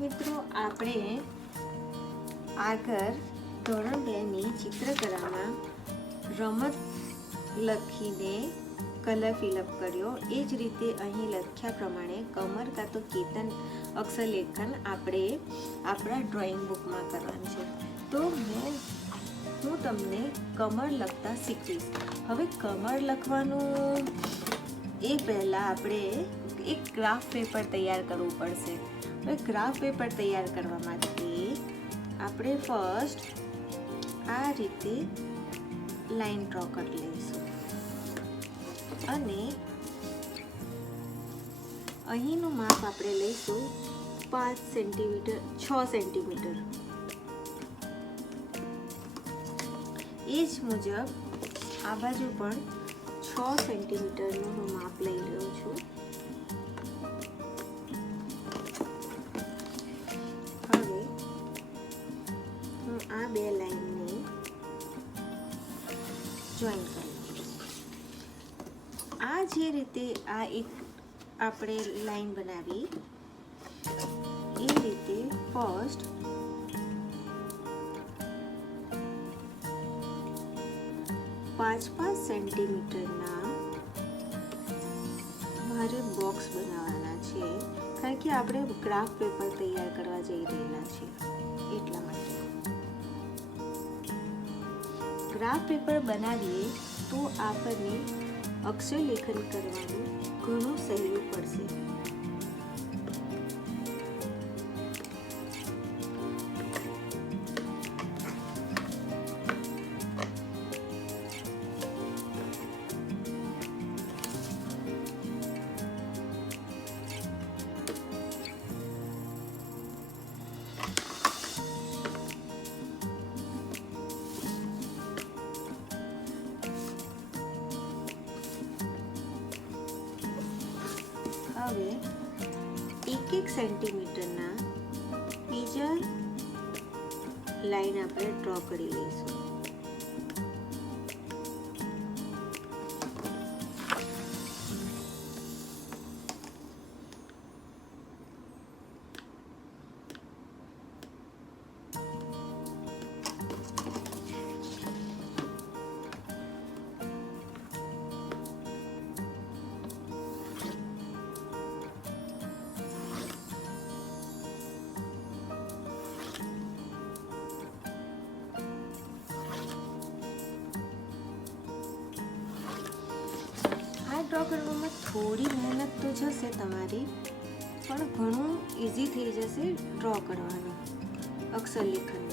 મિત્રો આપણે આગળ ધોરણ 2ની ચિત્રકલામાં રમત લખીને કલર ફિલઅપ કર્યો. એ જ રીતે અહીં લખ્યા પ્રમાણે કમર કાં તો કેતન અક્ષરલેખન આપણે આપણા ડ્રોઈંગ બુકમાં કરવાનું છે. તો હું તમને કમર લખતા શીખવીશ. હવે કમર લખવાનું એ પહેલાં આપણે એક ગ્રાફ પેપર તૈયાર કરવું પડશે. હવે ગ્રાફ પેપર તૈયાર કરવા માટે આપણે ફર્સ્ટ આ રીતે લાઈન ડ્રો કરી લઈશું અને અહીંનું માપ આપણે લઈશું 5 સેન્ટીમીટર 6 સેન્ટીમીટર. એ જ મુજબ આ બાજુ પણ 6 સેન્ટીમીટરનું હું માપ લઈ લઉં છું. હવે હું આ બે લાઈનને જોઈન કરી લઈશ. આ જે રીતે આ એક આપણે લાઈન બનાવી એ રીતે ફર્સ્ટ પાંચ સેન્ટીમીટરના મારે બોક્સ બનાવવાના છે, કારણ કે આપણે ગ્રાફ પેપર તૈયાર કરવા જઈ રહેલા છીએ. એટલા માટે ગ્રાફ પેપર બનાવીએ તો આપણને અક્ષર લેખન કરવાનું ઘણું સહેલું પડશે. હવે 1 સેન્ટીમીટરના બીજા લાઈન આપણે ડ્રો કરી લઈશું. ડ્રો કરવામાં થોડી મહેનત તો જશે તમારી, પણ ઘણું ઇઝી થઈ જશે ડ્રો કરવાનું અક્ષર લેખનનું.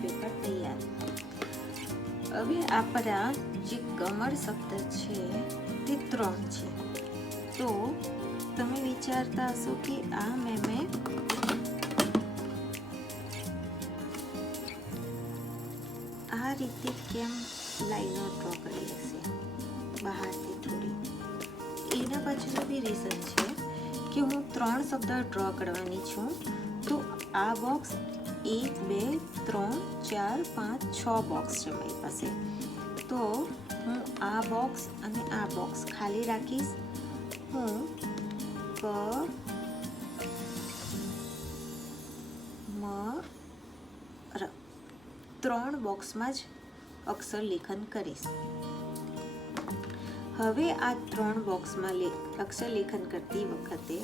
પેપર તૈયાર. હવે આપણા જે કમર શબ્દ છે તે 3 છે. તો તમે વિચારતા હશો કે આ મેં આ રીતે કેમ લાઈનો ડ્રો કરી હશે બહારથી થોડી. એના પાછળનું બી રીઝન છે કે હું 3 શબ્દ ડ્રો કરવાની છું. તો આ બોક્સ 1 2 3 4 5 6 બોક્સ છે મારી પાસે. તો હું આ બોક્સ અને આ બોક્સ ખાલી રાખીશ. હું ક 3 બોક્સમાં જ અક્ષર લેખન કરીશ. હવે આ 3 બોક્સમાં અક્ષર લેખન કરતી વખતે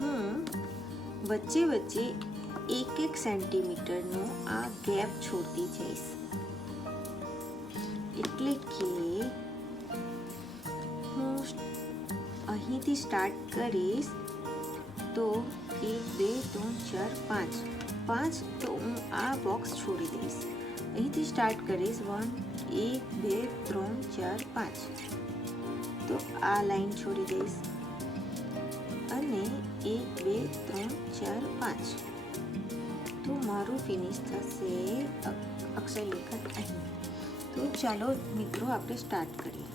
હું વચ્ચે વચ્ચે 1 સેન્ટીમીટરનો આ ગેપ છોડતી જઈશ. એટલે કે હું અહીંથી સ્ટાર્ટ કરીશ તો 1 2 3 4 5 તો હું આ બોક્સ છોડી દઈશ. અહીંથી સ્ટાર્ટ કરીશ 1 2 3 4 5 તો આ લાઈન છોડી દઈશ અને 1 2 3 4 5 તો મારું ફિનિશ થશે અક્ષર લેખન અહીં. તો ચાલો મિત્રો આપણે સ્ટાર્ટ કરીએ.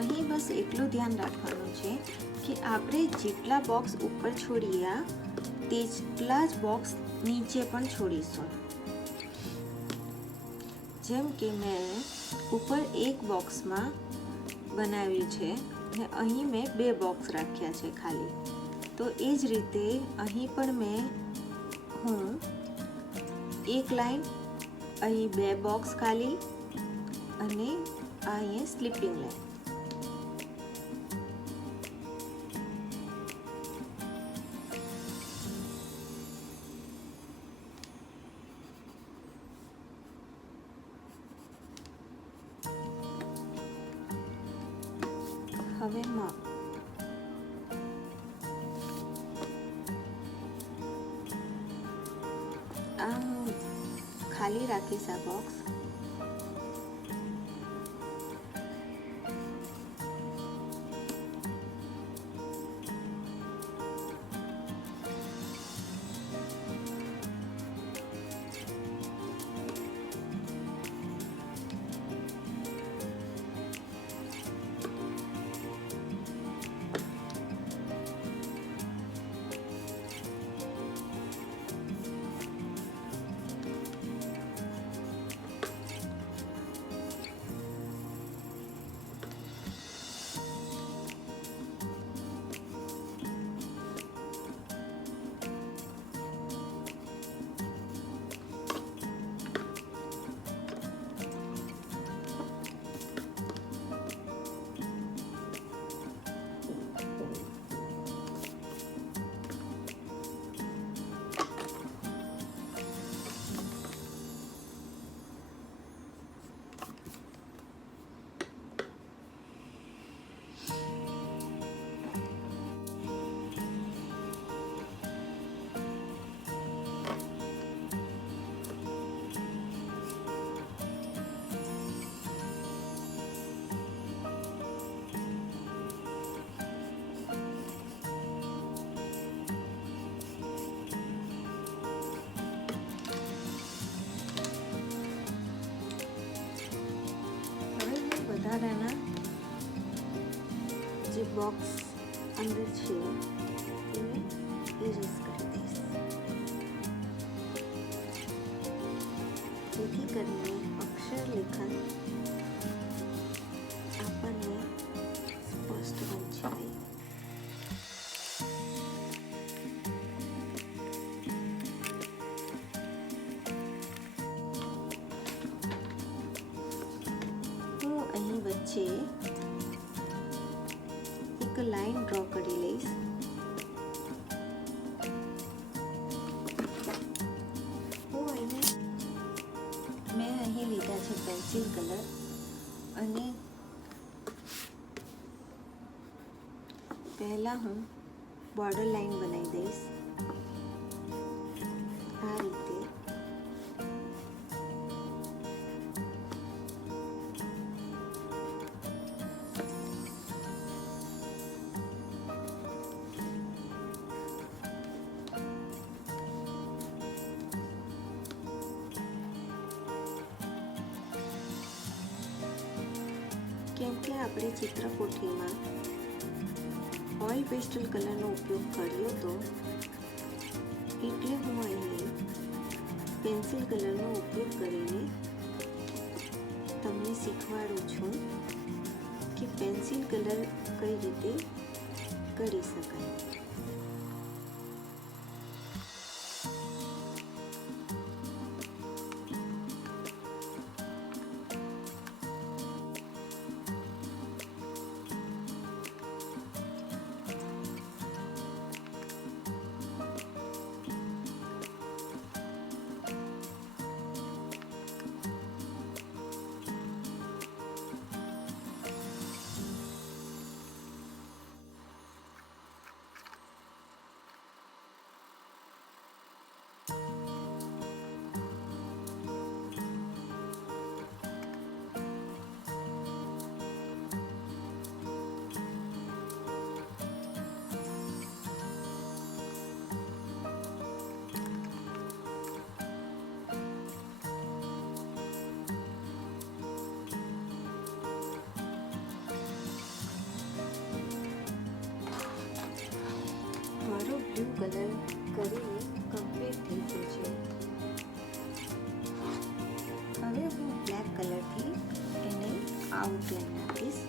અહીં બસ એટલું ધ્યાન રાખવાનું છે કે આપણે જેટલા બોક્સ ઉપર છોડ્યા તેટલા જ બોક્સ નીચે પણ છોડીશું. જેમ કે મેં ઉપર 1 બોક્સમાં બનાવ્યું છે અને અહીં મેં 2 બોક્સ રાખ્યા છે ખાલી. તો એ જ રીતે અહીં પણ હું 1 લાઈન, અહીં 2 બોક્સ ખાલી અને આ અહીંયા સ્લીપિંગ લાઈન. હવે માપ આ હું ખાલી રાખીશ આ બોક્સ. વધારાના જે બોક્સ અંદર છે એને ઇરેઝ કરી દઈશ, જેથી કરીને અક્ષર લેખન આપણને સ્પષ્ટ વંચાય. વચ્ચે એક લાઈન ડ્રો કરી લઈશ પેન્સિલ કલર અને પહેલાં હું બોર્ડર લાઈન બનાવી દઈશ આ રીતે. કેમ કે આપણે ચિત્રપોથીમાં ઓઇલ પેસ્ટલ કલરનો ઉપયોગ કર્યો હતો એટલે હું અહીં પેન્સિલ કલરનો ઉપયોગ કરીને તમને શીખવાડું છું કે પેન્સિલ કલર કઈ રીતે કરી શકાય. મારો બ્લુ કલર કરીને કમ્પ્લીટ થઈ ગયો છે. હવે હું બ્લેક કલરથી એને આઉટલાઈન આપીશ.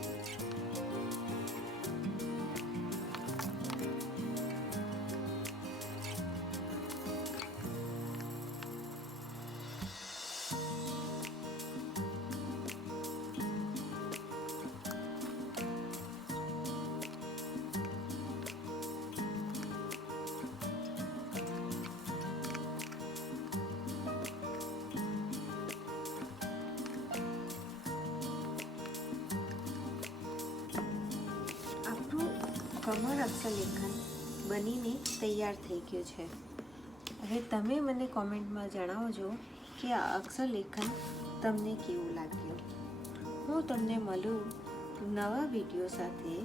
કમર અક્ષરલેખન બનીને તૈયાર થઈ ગયું છે. હવે તમે મને કોમેન્ટમાં જણાવજો કે આ અક્ષરલેખન તમને કેવું લાગ્યું. હું તમને મળું નવા વિડીયો સાથે.